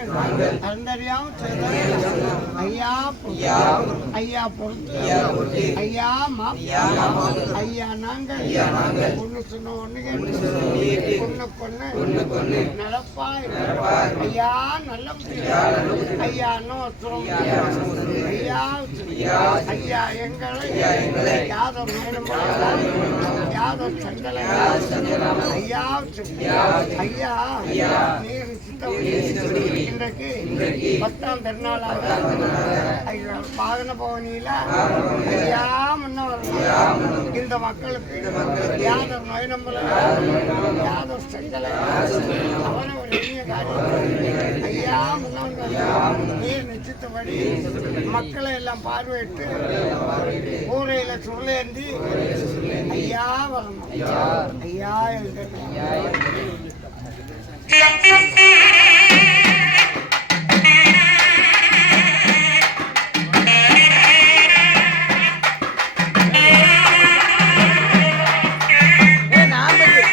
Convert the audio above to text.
நாங்கள் ஐயா ஐயா பொறுத்து ஐயா ஐயா நாங்கள் ஒன்று சொன்ன ஒன்று கேட்டு நடப்பாய் ஐயா நல்ல ஐயா ஐயா ஐயா எங்களை யாதவ் மேலும் யாதவ் சங்கலை ஐயா ஐயா நீர் இன்றைக்கு பத்தாம் திருநாளாக ஐயா பாதன பவனியில ஐயா முன்னவர் இந்த மக்களுக்கு யாதவ் நயனம்பலம் யாதவ் சங்கலை அவன ஒரு எளிய காரியம் ஐயா முன்னவர். நீர் நிச்சயத்தபடி மக்களை எல்லாம் பார்வையிட்டு ஊரையில சுருளேந்தி ஐயா வரணும். ஐயா எழுத